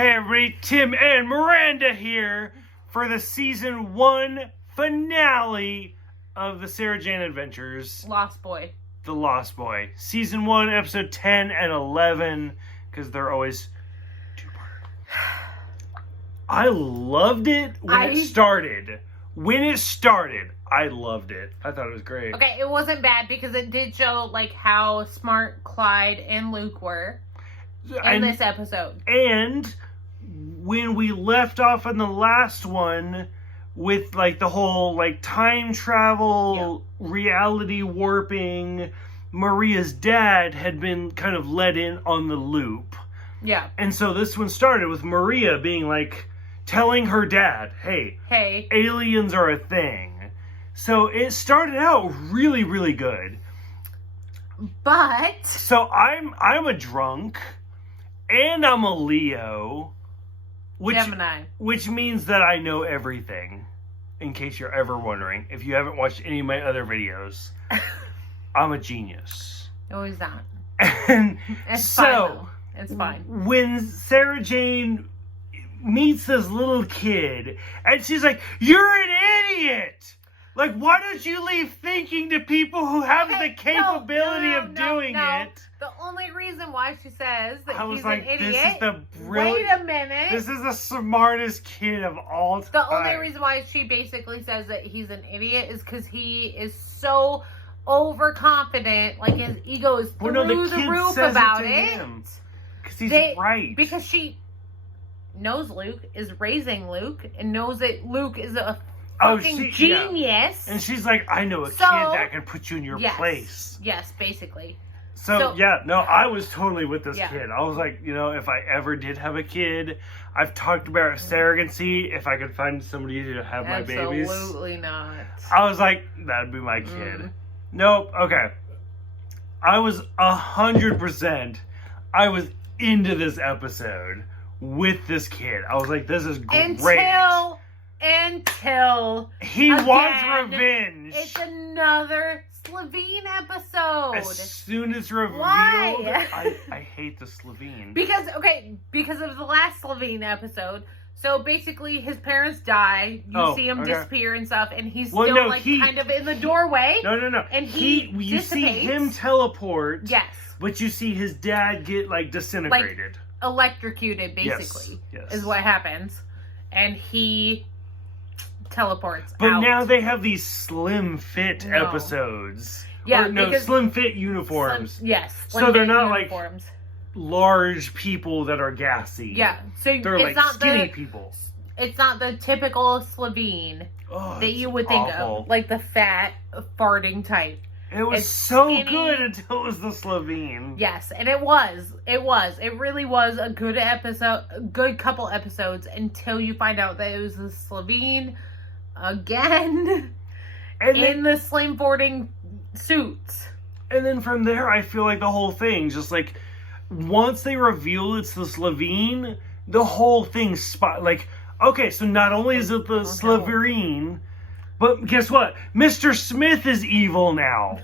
Hey everybody, Tim and Miranda here for the season 1 finale of the Sarah Jane Adventures. Lost Boy. The Lost Boy. Season 1, episode 10 and 11, because they're always two-part. I loved it when it started. When it started, I loved it. I thought it was great. Okay, it wasn't bad because it did show like how smart Clyde and Luke were in this episode. And when we left off in the last one with like the whole like time travel, reality warping, Maria's dad had been kind of let in on the loop. Yeah. And so this one started with Maria being like, telling her dad, hey, aliens are a thing. So it started out really, really good. But so I'm a drunk and I'm a Leo. Gemini. Which means that I know everything. In case you're ever wondering. If you haven't watched any of my other videos. I'm a genius. No, he's not. And it's fine, though. It's fine. When Sarah Jane meets this little kid, and she's like, "You're an idiot! Like, why don't you leave thinking to people who have the capability of doing it?" The only reason why she says that he's like, an idiot. This is the brilliant. Wait a minute. This is the smartest kid of all time. The only reason why she basically says that he's an idiot is because he is so overconfident. Like his ego is through the roof about it. Because he's right. Because she knows Luke, is raising Luke, and knows that Luke is a fucking genius. Yeah. And she's like, I know a kid that can put you in your place. Yes, basically. So, I was totally with this kid. I was like, if I ever did have a kid, I've talked about surrogacy, if I could find somebody to have my babies. Absolutely not. I was like, that'd be my kid. Nope, okay. I was 100%, I was into this episode with this kid. I was like, this is great. Until he wants revenge. It's another Slovene episode. As soon as revealed, why? I hate the Slovene. Because of the last Slovene episode. So basically, his parents die. You see him disappear and stuff, and he's still kind of in the doorway. No. And you see him teleport. Yes. But you see his dad get disintegrated, electrocuted. Basically, is what happens, and he teleports. But now they have these slim fit episodes. Yeah, slim fit uniforms. So they're not uniforms. Large people that are gassy. Yeah, so they're it's not skinny people. It's not the typical Slovene that you would think of, like the fat, farting type. It was so good until it was the Slovene. Yes, and it was. It really was a good episode, a good couple episodes until you find out that it was the Slovene again in the slim boarding suits. And then from there, I feel like the whole thing just once they reveal it's the Slovene, the whole thing okay, so not only is it the Slovene, but guess what? Mr. Smith is evil now.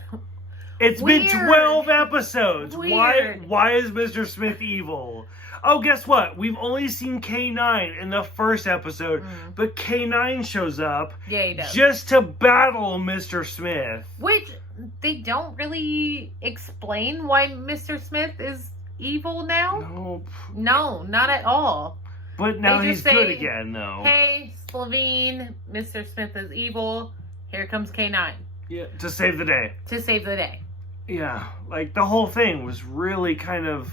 It's been 12 episodes. Weird. Why is Mr. Smith evil? Oh, guess what? We've only seen K9 in the first episode, but K9 shows up he does. Just to battle Mr. Smith. Which they don't really explain why Mr. Smith is evil now. Nope. No, not at all. But now he's good again, though. Hey, Slovene, Mr. Smith is evil. Here comes K9. Yeah, to save the day. Yeah, the whole thing was really kind of...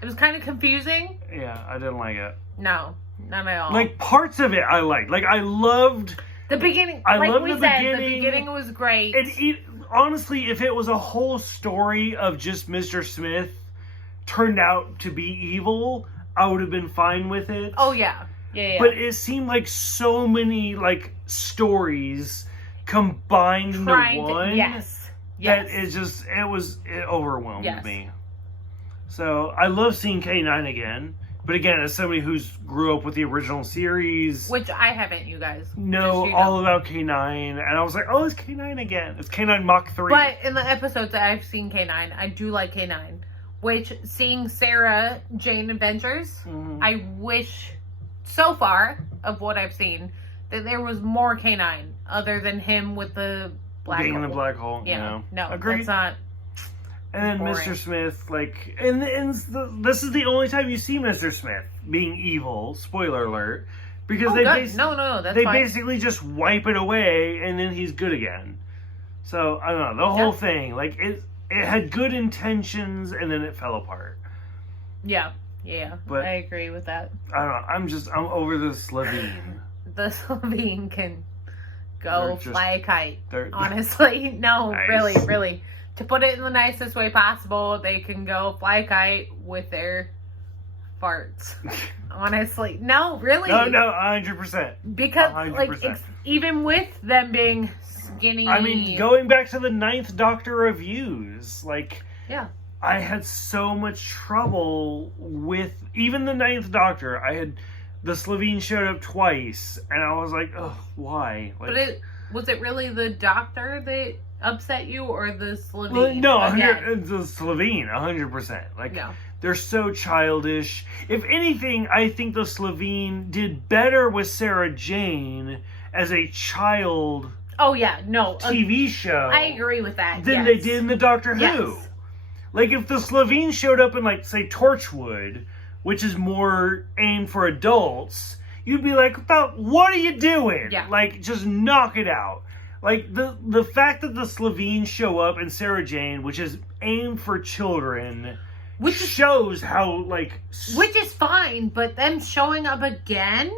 It was kind of confusing. Yeah, I didn't like it. No, not at all. Parts of it I liked. I loved... The beginning, the beginning was great. Honestly, if it was a whole story of just Mr. Smith turned out to be evil, I would have been fine with it. Oh, yeah. But it seemed like so many, stories combined into one. Yes. That it overwhelmed me. So, I love seeing K9 again. But again, as somebody who's grew up with the original series... Which I haven't, you guys. Know all about K9. And I was like, oh, it's K9 again. It's K9 Mach 3. But in the episodes that I've seen K9, I do like K9. Which, seeing Sarah Jane Adventures, Mhm. I wish, so far, of what I've seen, that there was more K-9 other than him with the black Being hole. in the black hole. Yeah. No, Agreed. that's not. And then boring. Mr. Smith, like, and this is the only time you see Mr. Smith being evil. Spoiler alert, because Oh, they good. No, that's they fine. basically just wipe it away, and then he's good again. So I don't know, the whole thing, like it had good intentions, and then it fell apart. Yeah, But- I agree with that. I don't know. I'm over this Levine. The Slovene can go They're just- fly a kite. they're- Honestly, no, Nice. really. To put it in the nicest way possible, they can go fly a kite with their farts. Honestly, no, really. No, 100%. Because 100%. even with them being skinny, I mean, going back to the 9th Doctor reviews, like, yeah, I had so much trouble with even the 9th Doctor. The Slovene showed up twice, and I was like, "Oh, why?" Like, but was it really the Doctor that upset you, or the Slovene? well, no, again? the Slovene, 100%. Like, No. they're so childish. If anything, I think the Slovene did better with Sarah Jane as a child Oh yeah, no, TV show. I agree with that. Than yes. they did in the Doctor Who. Yes. Like, if the Slovene showed up in, like, say, Torchwood, which is more aimed for adults, you'd be like, what are you doing? Yeah. Like, just knock it out. Like, the fact that the Slovenes show up in Sarah Jane, which is aimed for children, Which shows how, like... Which is fine, but them showing up again,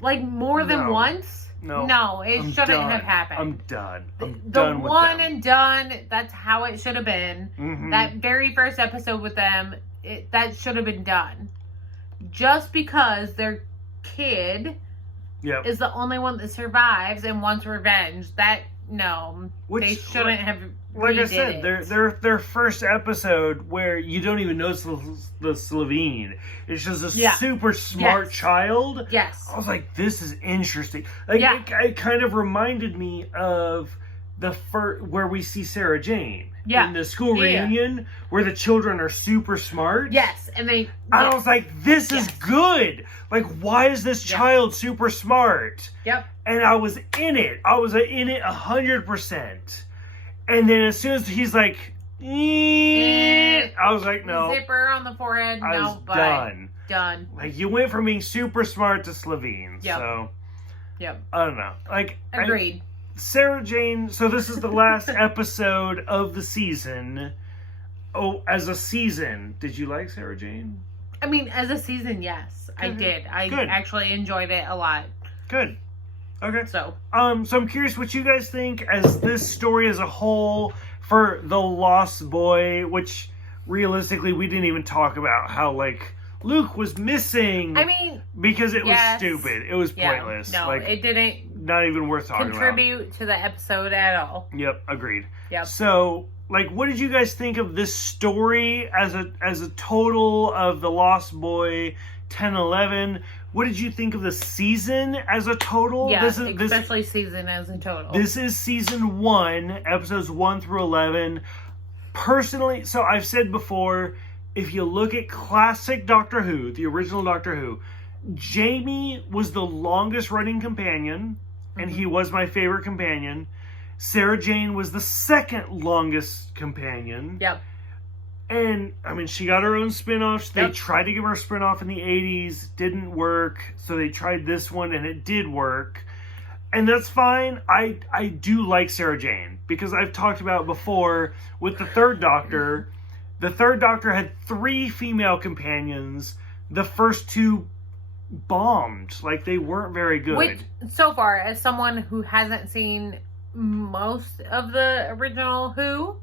like more than No. once, no, it I'm shouldn't done. have happened. I'm done. I'm the done with one them. and done. That's how it should have been. Mhm. That very first episode with them, that should have been done. Just because their kid Yep. is the only one that survives and wants revenge. That no, Which, they shouldn't have. Like I redid said, it. their first episode where you don't even know it's the Slovene. It's just a Yeah. super smart Yes. child. Yes. I was like, this is interesting. Like, Yeah. it kind of reminded me of the first where we see Sarah Jane Yeah. in the school Yeah. reunion where the children are super smart. Yes, and they. I was like, this is Yes. good. Like, why is this Yeah. child super smart? Yep. And I was in it. I was in it 100%. And then as soon as he's like, I was like, no, Zipper on the forehead. I No, was but done. done. Like, you went from being super smart to Slovene. Yep. So, Yep. I don't know. Like, Agreed. Sarah Jane, so this is the last episode of the season. Oh, as a season, did you like Sarah Jane? I mean, as a season, yes, I Good. did. I Good. actually enjoyed it a lot. Good. Okay. So, So I'm curious what you guys think as this story as a whole for the Lost Boy, which realistically we didn't even talk about how, like, Luke was missing. I mean, because it yes. was stupid. It was yeah, pointless. no, like, it didn't not even worth talking contribute to the episode at all. about. Yep, agreed. Yep. So, like, what did you guys think of this story as a total of the Lost Boy 10-11? What did you think of the season as a total? Yeah, This is especially season as a total. This is season 1, episodes 1 through 11. Personally, so I've said before, if you look at classic Doctor Who, the original Doctor Who, Jamie was the longest running companion, and he was my favorite companion. Sarah Jane was the second longest companion. Yep. And, I mean, she got her own spin-offs. They Yep. tried to give her a spin-off in the 80s. Didn't work. So they tried this one, and it did work. And that's fine. I do like Sarah Jane. Because I've talked about before with the Third Doctor. The Third Doctor had 3 female companions. The first 2 bombed. Like, they weren't very good. Which, so far, as someone who hasn't seen most of the original Who,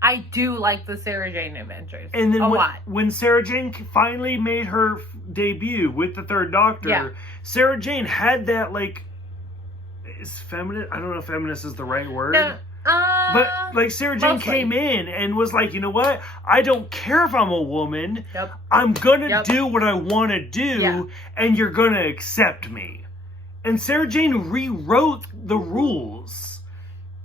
I do like the Sarah Jane Adventures And then a when, lot. when Sarah Jane finally made her debut with the Third Doctor, Yeah. Sarah Jane had that, like, is feminist? I don't know if feminist is the right word. But, like, Sarah Jane mostly. came in and was like, you know what? I don't care if I'm a woman. Yep. I'm going to Yep. do what I want to do, Yeah. and you're going to accept me. And Sarah Jane rewrote the rules.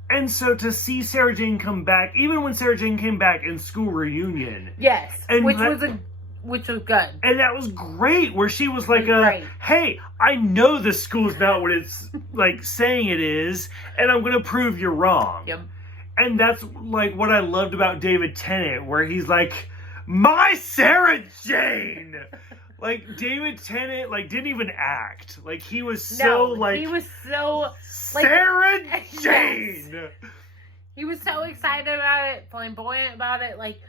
And so to see Sarah Jane come back, even when Sarah Jane came back in School Reunion. Yes, and which was good. And that was great, where she was like, hey, I know this school's not what it's like saying it is, and I'm going to prove you're wrong. Yep. And that's like what I loved about David Tennant, where he's like, my Sarah Jane! Like, David Tennant, like, didn't even act. Like, he was so, he was so, Sarah Jane! Yes. He was so excited about it, flamboyant about it, like,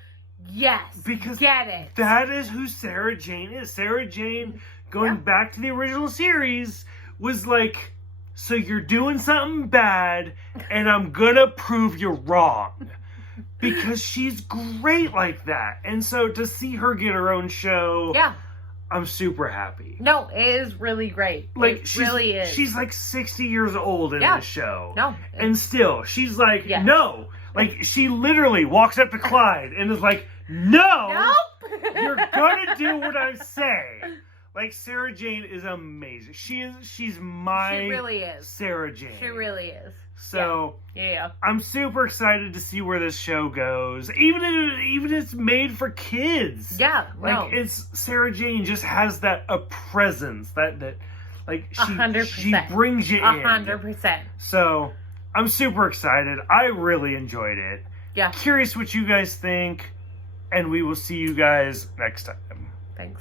yes, because get it. That is who Sarah Jane is. Sarah Jane, going back to the original series, was like, so you're doing something bad, and I'm gonna prove you're wrong. Because she's great like that. And so to see her get her own show, I'm super happy. No, it is really great. Like, it really is. She's like 60 years old in the show. No. And still, she's like, no. Like, she literally walks up to Clyde and is like, no! Nope! You're gonna do what I say. Like, Sarah Jane is amazing. She's my She really is. Sarah Jane. She really is. So, yeah. I'm super excited to see where this show goes. Even if it's made for kids. Yeah, like it's Sarah Jane just has a presence that like she 100%. She brings you in 100%. So I'm super excited. I really enjoyed it. Yeah. Curious what you guys think, and we will see you guys next time. Thanks.